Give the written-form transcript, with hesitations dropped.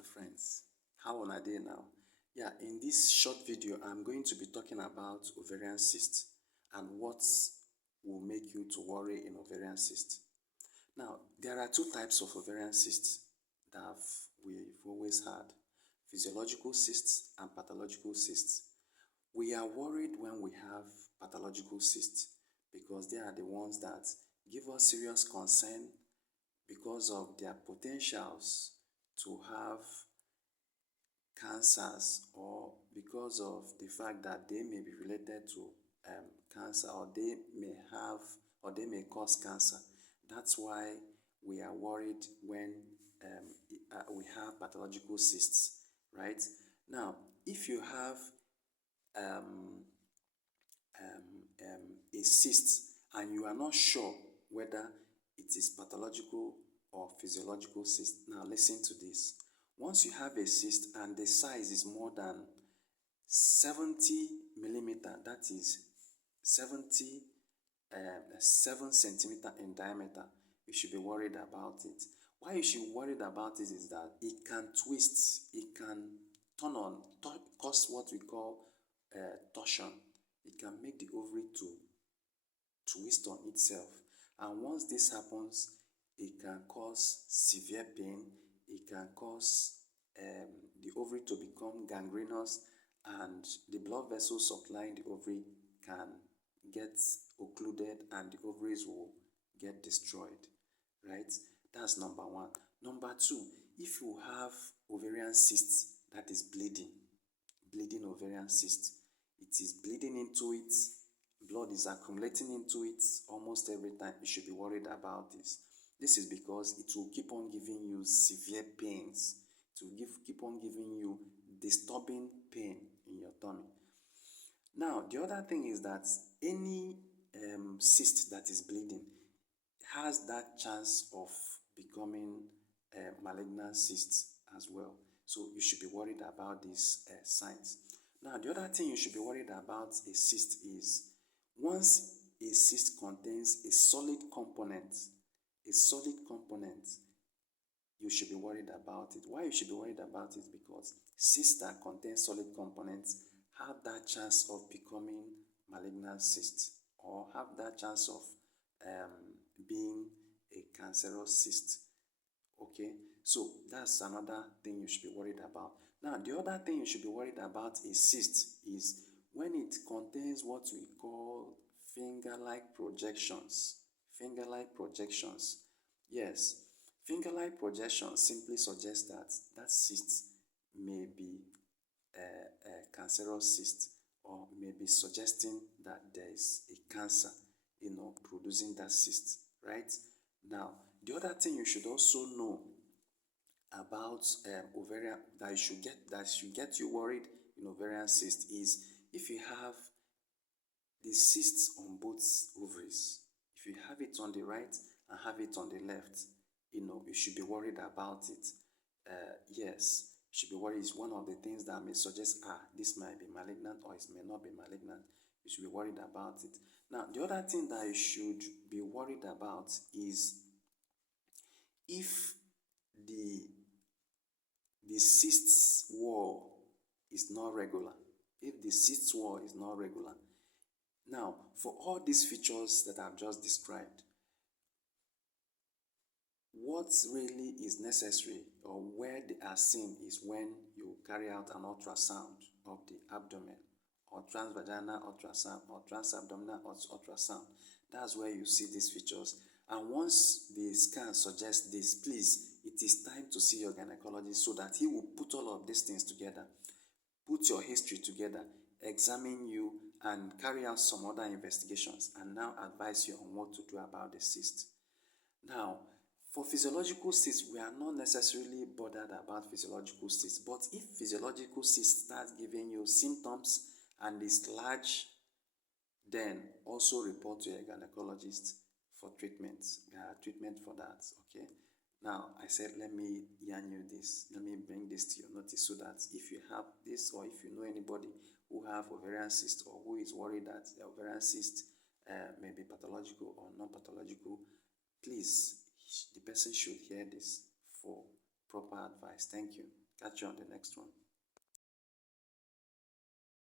dear friends, how are they now? Yeah, in this short video, I'm going to be talking about ovarian cyst and what will make you to worry in ovarian cyst. Now, there are two types of ovarian cysts that we've always had: physiological cysts and pathological cysts. We are worried when we have pathological cysts because they are the ones that give us serious concern because of their potentials to have cancers, or because of the fact that they may be related to cancer, or they may have, or they may cause cancer. That's why we are worried when we have pathological cysts, right? Now, if you have um, a cyst and you are not sure whether it is pathological or physiological cyst, now listen to this. Once you have a cyst and the size is more than 70 millimeter, that is 7 centimeter in diameter, you should be worried about it. Why you should be worried about it is that it can twist, it can turn on, cause what we call torsion. It can make the ovary to twist on itself, and once this happens, it can cause severe pain. It can cause the ovary to become gangrenous, and the blood vessels supplying the ovary can get occluded and the ovaries will get destroyed, right? That's number one. Number two, if you have ovarian cyst that is bleeding ovarian cyst, it is bleeding into it, blood is accumulating into it almost every time, you should be worried about this. This is because it will keep on giving you severe pains. It will keep on giving you disturbing pain in your tummy. Now, the other thing is that any cyst that is bleeding has that chance of becoming a malignant cyst as well. So you should be worried about these signs. Now, the other thing you should be worried about a cyst is once a cyst contains a solid component, you should be worried about it. Why you should be worried about it? Because cysts that contain solid components have that chance of becoming malignant cysts, or have that chance of being a cancerous cyst. Okay, so that's another thing you should be worried about. Now, the other thing you should be worried about a cyst is when it contains what we call finger-like projections. Finger-like projections. Yes, finger-like projections simply suggest that that cyst may be a cancerous cyst, or may be suggesting that there is a cancer, producing that cyst, right? Now, the other thing you should also know about ovarian that should get you worried in ovarian cyst is if you have the cysts on both ovaries. If you have it on the right and have it on the left, you should be worried about it. Yes, you should be worried. It's one of the things that may suggest, this might be malignant or it may not be malignant. You should be worried about it. Now, the other thing that you should be worried about is if the cyst wall is not regular. If the cyst wall is not regular. Now, for all these features that I've just described, what really is necessary, or where they are seen, is when you carry out an ultrasound of the abdomen, or transvaginal ultrasound, or transabdominal ultrasound. That's where you see these features. And once the scan suggests this, please, it is time to see your gynecologist so that he will put all of these things together, put your history together, examine you, and carry out some other investigations, and now advise you on what to do about the cyst. Now, for physiological cysts, we are not necessarily bothered about physiological cysts, but if physiological cyst starts giving you symptoms and is large, then also report to a gynecologist for treatment. Treatment for that, okay? Now, I said, let me yarn you this. Let me bring this to your notice so that if you have this, or if you know anybody who have ovarian cyst, or who is worried that the ovarian cyst may be pathological or non-pathological, please, the person should hear this for proper advice. Thank you. Catch you on the next one.